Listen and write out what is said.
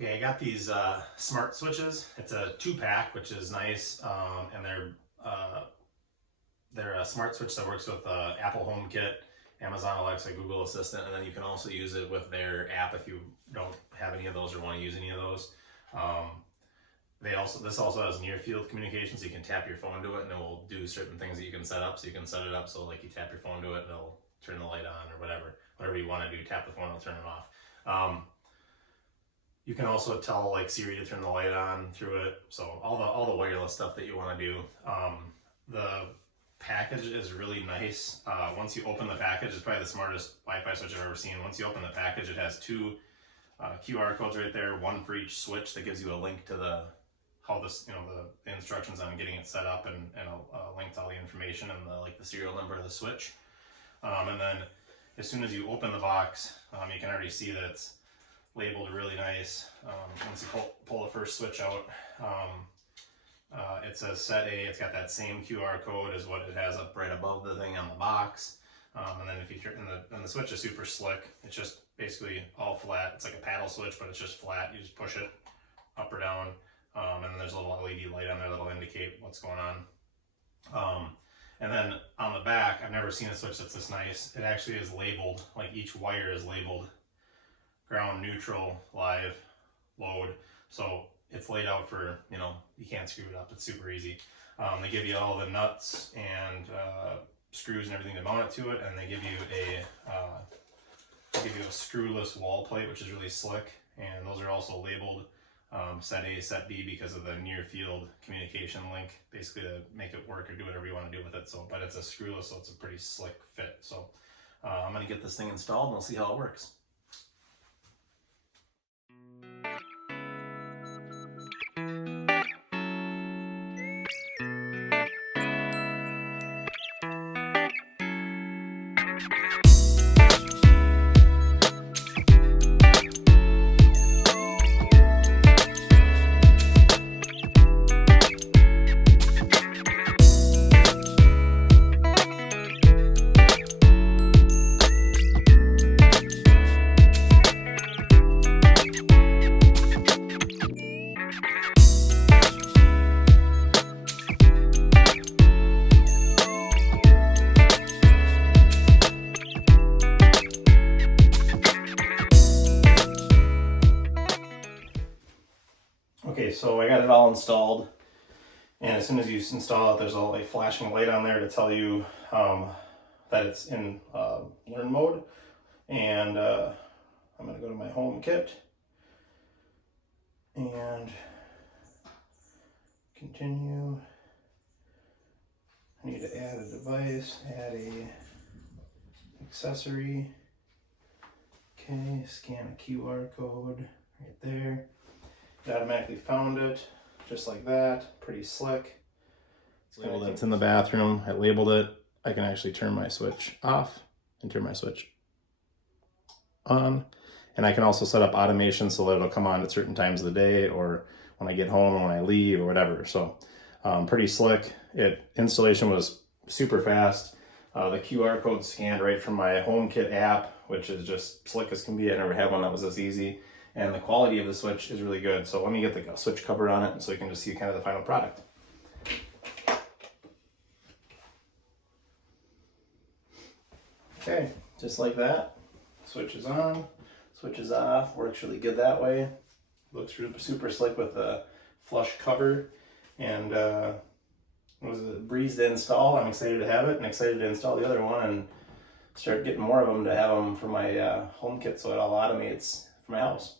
Okay, I got these smart switches. It's a 2-pack, which is nice, and they're a smart switch that works with Apple HomeKit, Amazon Alexa, Google Assistant, and then you can also use it with their app if you don't have any of those or want to use any of those. This also has near field communication, so you can tap your phone to it and it will do certain things that you can set up. So you can set it up so like you tap your phone to it and it'll turn the light on or whatever you want to do. Tap the phone, it'll turn it off. You can also tell like Siri to turn the light on through it. So all the wireless stuff that you want to do. The package is really nice. Once you open the package, it's probably the smartest Wi-Fi switch I've ever seen. Once you open the package, it has two QR codes right there, one for each switch that gives you a link to the instructions on getting it set up and a link to all the information and the serial number of the switch. And then as soon as you open the box, you can already see that it's labeled really nice. Once you pull the first switch out, it says set A. It's got that same QR code as what it has up right above the thing on the box. And then if you turn, and the switch is super slick. It's just basically all flat. It's like a paddle switch, but it's just flat. You just push it up or down. And then there's a little LED light on there that'll indicate what's going on. And then on the back, I've never seen a switch that's this nice. It actually is labeled, like each wire is labeled ground, neutral, live, load. So it's laid out for, you can't screw it up. It's super easy. They give you all the nuts and screws and everything to mount it to it, and they give you a screwless wall plate, which is really slick. And those are also labeled set A, set B because of the near field communication link, basically to make it work or do whatever you want to do with it. So, but it's a screwless, so it's a pretty slick fit. So I'm going to get this thing installed and we'll see how it works. Okay, so I got it all installed, and as soon as you install it, there's a flashing light on there to tell you that it's in learn mode. And I'm going to go to my HomeKit and continue. I need to add a device, add a accessory. Okay, scan a QR code right there. It automatically found it, just like that. Pretty slick. It's in the bathroom. I labeled it. I can actually turn my switch off and turn my switch on. And I can also set up automation so that it'll come on at certain times of the day or when I get home or when I leave or whatever. So pretty slick. Installation was super fast. The QR code scanned right from my HomeKit app, which is just slick as can be. I never had one that was this easy. And the quality of the switch is really good. So let me get the switch cover on it so you can just see kind of the final product. Okay, just like that. Switch is on, switch is off, works really good that way. Looks super slick with the flush cover. And it was a breeze to install. I'm excited to have it and excited to install the other one and start getting more of them to have them for my HomeKit so it all automates for my house.